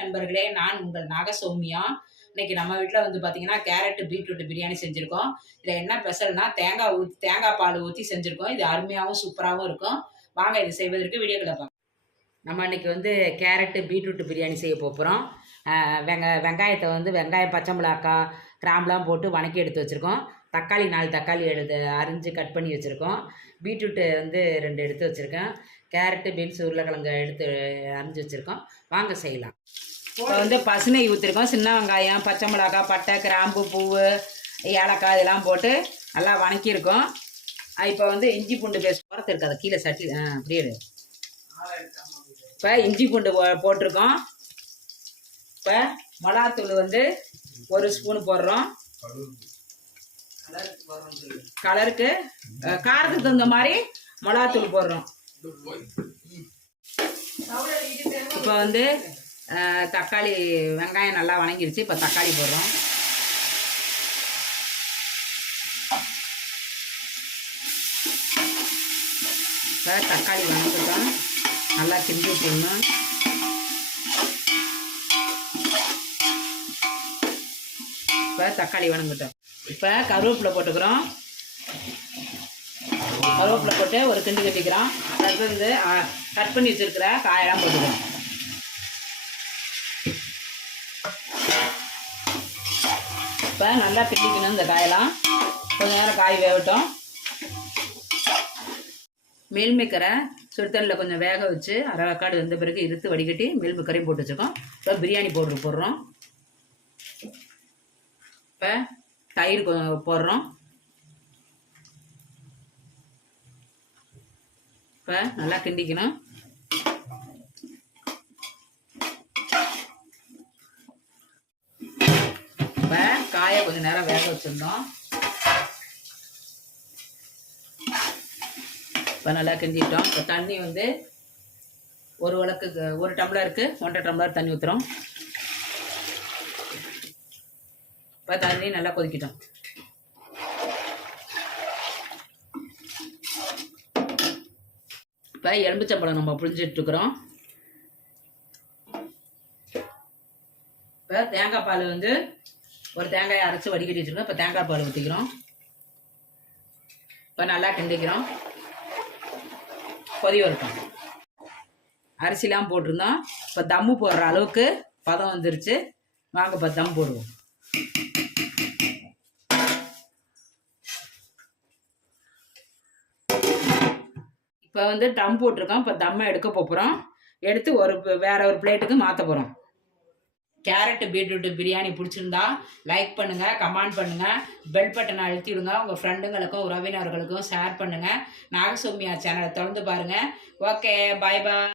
நண்பர்களே, நான் உங்கள் நாகசௌமியா. இன்னைக்கு நம்ம வீட்ல வந்து பார்த்தீங்கன்னா, கேரட் பீட்ரூட் பிரியாணி செஞ்சிருக்கோம். இதில என்ன ஸ்பெஷல்னா, தேங்காய் பால் ஊத்தி செஞ்சிருக்கோம். இது அருமையாவும், சூப்பராவும் இருக்கும். வாங்க இது செய்வதற்கு வீடியோக்குள்ள பார்க்கலாம். நம்ம இன்னைக்கு வந்து கேரட் பீட்ரூட் பிரியாணி செய்ய போகிறோம். வெங்காயத்தை வந்து வெங்காயம், பச்சை மிளகாய், கிராம்புலாம் போட்டு வணக்கி எடுத்து வச்சுருக்கோம். தக்காளி 4 தக்காளி அரிஞ்சு கட் பண்ணி வச்சுருக்கோம். பீட்ரூட்டு வந்து 2 எடுத்து வச்சுருக்கேன். கேரட்டு, பீன்ஸ், உருளைக்கிழங்கு எடுத்து அரிஞ்சு வச்சுருக்கோம். வாங்க செய்யலாம். இப்போ வந்து பசுனை ஊற்றிருக்கோம். சின்ன வெங்காயம், பச்சை மிளகாய், பட்டை, கிராம்பு, பூவு, ஏலக்காய் இதெல்லாம் போட்டு நல்லா வணக்கியிருக்கோம். இப்போ வந்து இஞ்சி பூண்டு பேஸ்ட் உரத்து இருக்காது கீழே சட்டி அப்படியே. இப்போ இஞ்சி பூண்டு போட்டிருக்கோம். இப்போ மிளகாத்தூள் வந்து 1 ஸ்பூன் போடுறோம். கலருக்கு காரத்துக்கு தகுந்த மாதிரி மிளகாத்தூள் போடுறோம். இப்போ வந்து தக்காளி, வெங்காயம் நல்லா வணங்கிருச்சு. இப்போ தக்காளி போடுறோம். இப்போ தக்காளி வணங்கிட்டோம். நல்லா கிண்டி விட்டுணும். இப்போ தக்காளி வணங்கிட்டோம். இப்போ கருவேப்பிலை போட்டுக்கிறோம். கருவேப்பிலை போட்டு ஒரு கிண்டு கட்டிக்கிறோம். அடுத்து வந்து கட் பண்ணி வச்சுருக்கிற காயெல்லாம் போட்டுக்கிறோம். இப்போ நல்லா கிண்டிக்கணும். இந்த காயெல்லாம் கொஞ்சம் நேரம் காய் வேகட்டும். மேல்மேக்கரை சுடுதண்ணில் கொஞ்சம் வேக வச்சு அரை வேக்காடு வந்த பிறகு இருத்து வடிகட்டி மேல்மேக்கரையும் போட்டு வச்சுருக்கோம். இப்போ பிரியாணி பவுட்ரு போடுறோம். இப்போ தயிர் போடுறோம். இப்போ நல்லா கிண்டிக்கணும். இப்போ காயை கொஞ்சம் நேரம் வேக வச்சுருந்தோம். இப்போ நல்லா கிண்டிட்டோம். இப்போ தண்ணி வந்து ஒரு விளக்குக்கு 1 டம்ளருக்கு 1.5 டம்ளர் தண்ணி ஊற்றுறோம். இப்போ தண்ணி நல்லா கொதிக்கிட்டோம். இப்போ எலுமிச்சம்பழம் நம்ம புழிஞ்சிட்ருக்குறோம். இப்போ தேங்காய் பால் வந்து ஒரு தேங்காயை அரைச்சி வடிகட்டி வச்சுருக்கோம். இப்போ தேங்காய் பால் ஊற்றிக்கிறோம். இப்போ நல்லா கிண்டிக்கிறோம். கொதி வரட்டும். அரிசிலாம் போட்டிருந்தோம். இப்போ தம்மு போடுற அளவுக்கு பதம் வந்துருச்சு. வாங்க இப்போ தம் போடுவோம். இப்போ வந்து தம் போட்டிருக்கோம். இப்போ தம்மை எடுக்க போகிறோம். எடுத்து வேற ஒரு பிளேட்டுக்கு மாற்ற போகிறோம். கேரட் பீட்ரூட் பிரியாணி பிடிச்சிருந்தா லைக் பண்ணுங்கள், கமெண்ட் பண்ணுங்கள், பெல் பட்டனை அழுத்தி விடுங்க. உங்கள் ஃப்ரெண்டுங்களுக்கும் உறவினர்களுக்கும் ஷேர் பண்ணுங்கள். நாகசௌமியா சேனலை தொடர்ந்து பாருங்கள். ஓகே, பாய் பாய்.